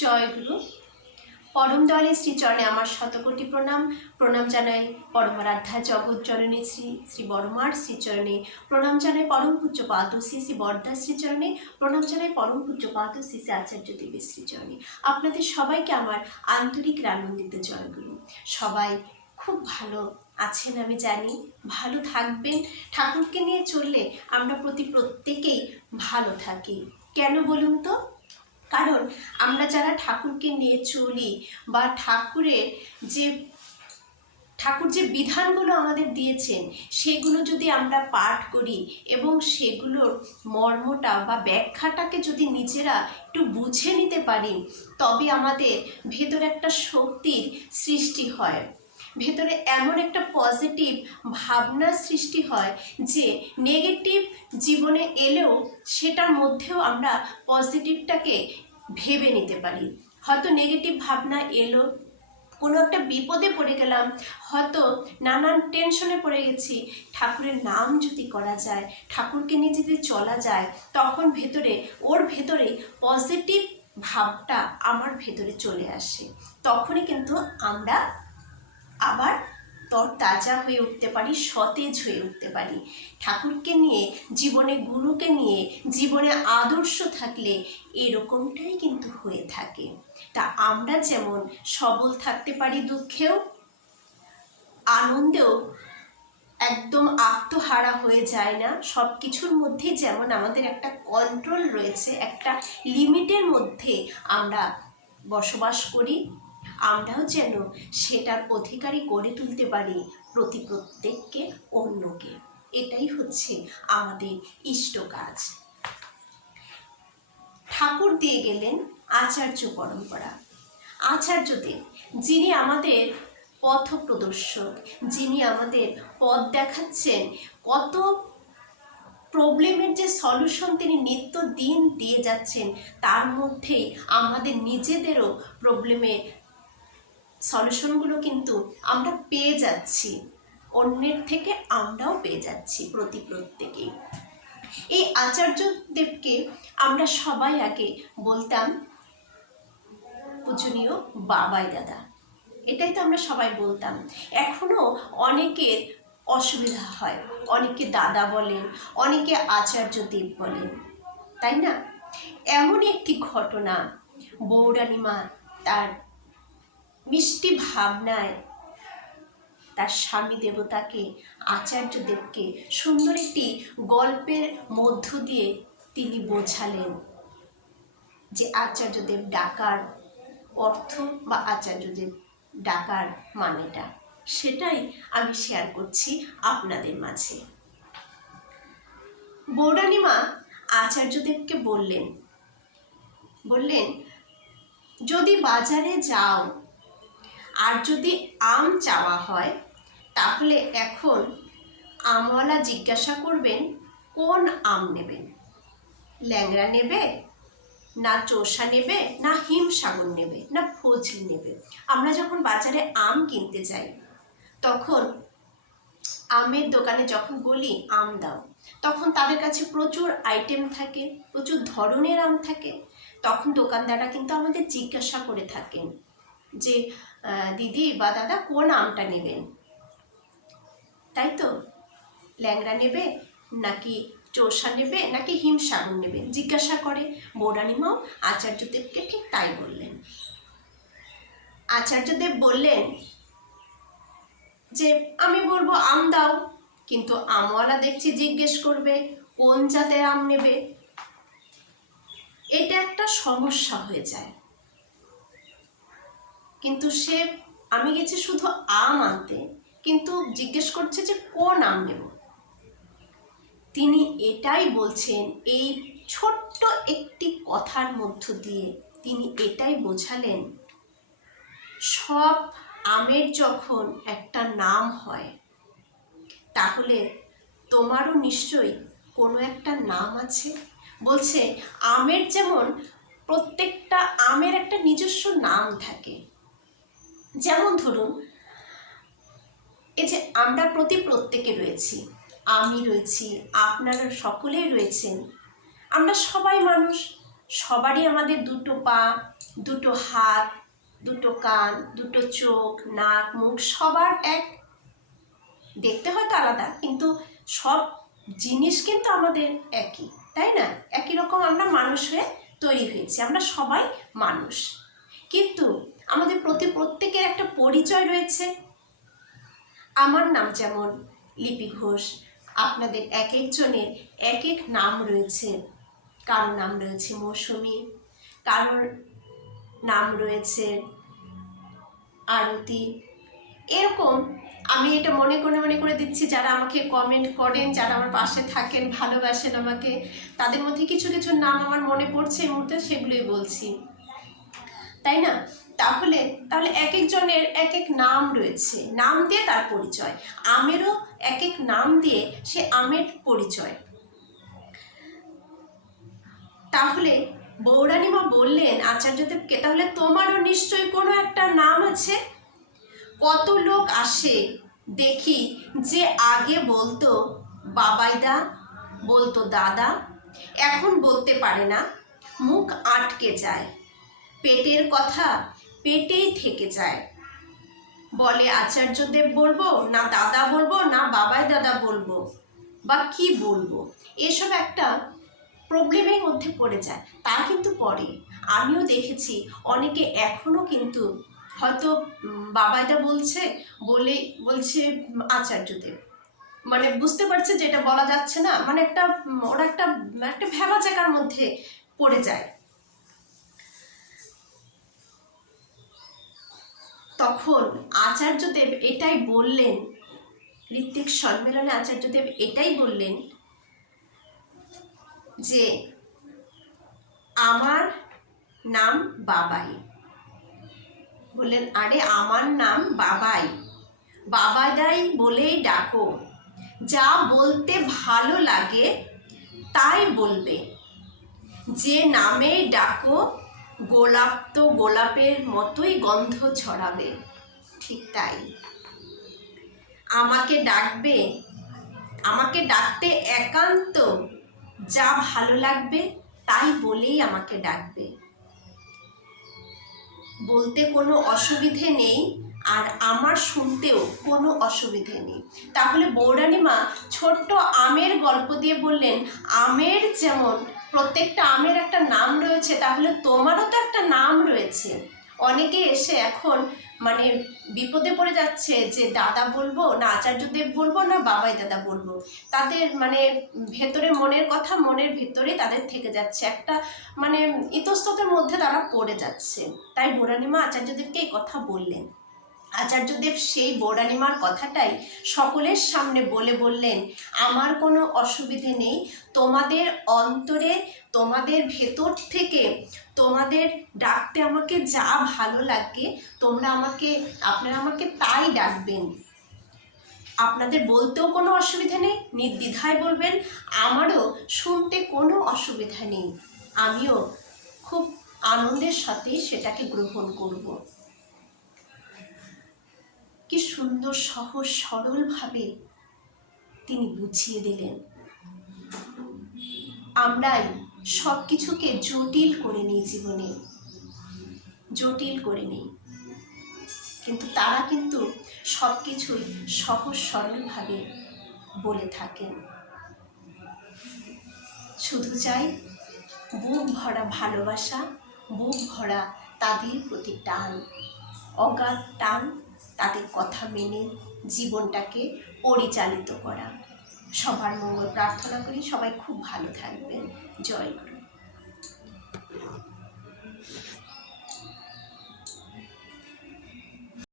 জয়গুরু। পরম দয়ালে শ্রীচরণে আমার শতকোটি প্রণাম। প্রণাম জানাই পরমারাধ্যা জগৎ জননী শ্রী শ্রী বড়মার শ্রীচরণে। প্রণাম জানাই পরম পূজ্যপাদ শ্রী শ্রী বরদার শ্রীচরণে। প্রণাম জানাই পরম পূজ্যপাদ শ্রী শ্রী আচার্য দেবের শ্রীচরণে। আপনাদের সবাইকে আমার আন্তরিক আনন্দিত জয়গুরু। সবাই খুব ভালো আছেন আমি জানি, ভালো থাকবেন। ঠাকুরকে নিয়ে চললে আমরা প্রত্যেকেই ভালো থাকি। কেন বলুন তো? কারণ আমরা যারা ঠাকুরকে নিয়ে চলি বা ঠাকুর যে বিধানগুলো আমাদের দিয়েছেন সেগুলো যদি আমরা পাঠ করি এবং সেগুলোর মর্মটা বা ব্যাখ্যাটাকে যদি নিজেরা একটু বুঝে নিতে পারি, তবে আমাদের ভেতরে একটা শক্তির সৃষ্টি হয়, ভেতরে এমন একটা পজিটিভ ভাবনার সৃষ্টি হয় যে নেগেটিভ জীবনে এলেও সেটার মধ্যেও আমরা পজিটিভটাকে ভেবে নিতে পারি। হয়তো নেগেটিভ ভাবনা এলো, কোনো একটা বিপদে পড়ে গেলাম, হয়তো নানান টেনশনে পড়ে গেছি, ঠাকুরের নাম যদি করা যায়, ঠাকুরকে নিয়ে যদি চলা যায়, তখন ওর ভেতরে পজিটিভ ভাবটা আমার ভেতরে চলে আসে। তখনই কিন্তু আমরা আবার তাজা হয়ে উঠতে পারি, সতেজ হয়ে উঠতে পারি। ঠাকুরকে নিয়ে, জীবনে গুরুকে নিয়ে, জীবনে আদর্শ থাকলে এরকমটাই কিন্তু হয়ে থাকে। তা আমরা যেমন সবল থাকতে পারি দুঃখেও, আনন্দেও একদম আত্মহারা হয়ে যায় না। সব কিছুর মধ্যে যেমন আমাদের একটা কন্ট্রোল রয়েছে, একটা লিমিটের মধ্যে আমরা বসবাস করি, আমরাও যেন সেটার অধিকারী করে তুলতে পারি প্রত্যেককে, অন্যকে। এটাই হচ্ছে আমাদের ইষ্ট কাজ। ঠাকুর দিয়ে গেলেন আচার্য পরম্পরা। আচার্যদেব, যিনি আমাদের পথ প্রদর্শক, যিনি আমাদের পথ দেখাচ্ছেন, কত প্রবলেমের যে সলিউশন তিনি নিত্যদিন দিয়ে যাচ্ছেন, তার মধ্যেই আমাদের নিজেদেরও প্রবলেমের সলিউশনগুলো কিন্তু আমরা পেয়ে যাচ্ছি, অন্যের থেকে আমরাও পেয়ে যাচ্ছি প্রত্যেকেই। এই আচার্যদেবকে আমরা সবাই আগে বলতাম পূজনীয় বাবাই দাদা, এটাই তো আমরা সবাই বলতাম। এখনো অনেকের অসুবিধা হয়, অনেকে দাদা বলেন, অনেকে আচার্যদেব বলেন, তাই না? এমনই একটি ঘটনা, বৌরানীমা তার মিষ্টি ভাবনায় তার স্বামী দেবতাকে, আচার্যদেবকে সুন্দর একটি গল্পের মধ্য দিয়ে তিনি বোঝালেন যে আচার্যদেব ডাকার অর্থ বা আচার্যদেব ডাকার মানেটা। সেটাই আমি শেয়ার করছি আপনাদের মাঝে। বৌরানীমা আচার্যদেবকে বললেন, যদি বাজারে যাও আর যদি আম চাওয়া হয়, তাহলে এখন আমওয়ালা জিজ্ঞাসা করবেন কোন আম নেবেন, ল্যাংড়া নেবে, না চোষা নেবে, না হিমসাগর নেবে, না ফজলি নেবে। আমরা যখন বাজারে আম কিনতে যাই, তখন আমের দোকানে যখন বলি আম দাও, তখন তাদের কাছে প্রচুর আইটেম থাকে, প্রচুর ধরনের আম থাকে। তখন দোকানদাররা কিন্তু আমাদের জিজ্ঞাসা করে থাকেন যে দিদি বা দাদা কোন আমটা নেবেন, তাই তো? ল্যাংড়া নেবে নাকি চোষা নেবে নাকি হিমসাগর নেবে, জিজ্ঞাসা করে। বৌরানীমাও আচার্যদেবকে ঠিক তাই বললেন। আচার্যদেব বললেন যে আমি বলবো আম দাও, কিন্তু আমওয়ালা দেখছি জিজ্ঞেস করবে কোন জাতের আম নেবে। এটা একটা সমস্যা হয়ে যায়। কিন্তু আমি গেছি শুধু আম আনতে, কিন্তু জিজ্ঞেস করছে যে কোন আম নেব। তিনি এটাই বলছেন, এই ছোট্ট একটি কথার মধ্য দিয়ে তিনি এটাই বোঝালেন, সব আমের যখন একটা নাম হয়, তাহলে তোমারও নিশ্চয়ই কোনো একটা নাম আছে। বলছে আমের যেমন প্রত্যেকটা আমের একটা নিজস্ব নাম থাকে। যেমন ধরুন, এই যে আমরা প্রত্যেকে রয়েছি, আমি রয়েছি, আপনারা সকলেই রয়েছেন, আমরা সবাই মানুষ, সবারই আমাদের দুটো পা, দুটো হাত, দুটো কান, দুটো চোখ, নাক, মুখ সবার এক, দেখতে হয়তো আলাদা কিন্তু সব জিনিস কিন্তু আমাদের একই, তাই না? একই রকম আমরা মানুষ হয়ে তৈরি হয়েছি, আমরা সবাই মানুষ। কিন্তু আমাদের প্রত্যেকের একটা পরিচয় রয়েছে। আমার নাম যেমন লিপি ঘোষ, আপনাদের এক একজনের এক এক নাম রয়েছে। কারোর নাম রয়েছে মৌসুমী, কারোর নাম রয়েছে আরতি। এরকম আমি এটা মনে করে দিচ্ছি, যারা আমাকে কমেন্ট করেন, যারা আমার পাশে থাকেন, ভালোবাসেন আমাকে, তাদের মধ্যে কিছু কিছু নাম আমার মনে পড়ছে এই মুহূর্তে, সেগুলোই বলছি, তাই না? তাহলে এক একজনের এক এক নাম রয়েছে, নাম দিয়ে তার পরিচয়। আমেরও এক এক নাম দিয়ে সে আমের পরিচয়। তাহলে বৌরানীমা বললেন আচার্যদেবকে, তাহলে তোমারও নিশ্চয়ই কোনো একটা নাম আছে। কত লোক আসে দেখি যে আগে বলতো বাবাইদা, বলতো দাদা, এখন বলতে পারে না, মুখ আটকে যায়, পেটের কথা পেটেই থেকে যায়, বলে আচার্যদেব বলবো না দাদা বলবো না বাবাই দাদা বলবো বা কি বলবো, এসব একটা প্রবলেমের মধ্যে পড়ে যায়। তা কিন্তু পরে আমিও দেখেছি অনেকে এখনও কিন্তু হয়তো বাবাইদা বলছে আচার্যদেব, মানে বুঝতে পারছে যে এটা বলা যাচ্ছে না, মানে ওরা একটা ভ্যাবাচাকার মধ্যে পড়ে যায়। তখন আচার্যদেব এটাই বললেন, ঋত্বিক সম্মেলনে আচার্যদেব এটাই বললেন যে আমার নাম বাবাই। বললেন আরে আমার নাম বাবাই, বাবাদাই বলেই ডাকো, যা বলতে ভালো লাগে তাই বলবে, যে নামে ডাকো গোলাপ তো গোলাপের মতোই গন্ধ ছড়াবে। ঠিক তাই, আমাকে ডাকতে একান্ত যা ভালো লাগবে তাই বলেই আমাকে ডাকবে, বলতে কোনো অসুবিধে নেই আর আমার শুনতেও কোনো অসুবিধে নেই। তাহলে বৌরানীমা ছোট্ট আমের গল্প দিয়ে বললেন, আমের যেমন প্রত্যেকটা আমের একটা নাম রয়েছে, তাহলে তোমারও তো একটা নাম রয়েছে। অনেকে এসে এখন মানে বিপদে পড়ে যাচ্ছে যে দাদা বলবো না আচার্যদেব বলবো না বাবাই দাদা বলবো, তাদের মানে ভেতরে মনের কথা মনের ভেতরে তাদের থেকে যাচ্ছে, একটা মানে ইতস্ততের মধ্যে তারা পড়ে যাচ্ছে। তাই বৌরানীমা আচার্যদেবকে এই কথা বললেন। আচার্যদেব সেই বৌরানীমার কথাটাই সকলের সামনে বললেন, আমার কোনো অসুবিধে নেই, তোমাদের অন্তরে তোমাদের ভেতর থেকে তোমাদের ডাকতে আমাকে যা ভালো লাগে আপনারা আমাকে তাই ডাকবেন, আপনাদের বলতেও কোনো অসুবিধা নেই, নির্দ্বিধায় বলবেন, আমারও শুনতে কোনো অসুবিধা নেই, আমিও খুব আনন্দের সাথে সেটাকে গ্রহণ করব। কি সুন্দর সহজ সরলভাবে তিনি বুঝিয়ে দিলেন। আমরাই সব কিছুকে জটিল করে নিই, জীবনে জটিল করে নিই, কিন্তু তারা কিন্তু সব কিছুই সহজ সরলভাবে বলে থাকেন। শুধু চাই বুক ভরা ভালোবাসা, বুক ভরা তাদের প্রতি টান, অগাধ টান, তাদের কথা মেনে জীবনটাকে পরিচালিত করা। সবার মঙ্গল প্রার্থনা করি, সবাই খুব ভালো থাকবেন। জয় গুরু।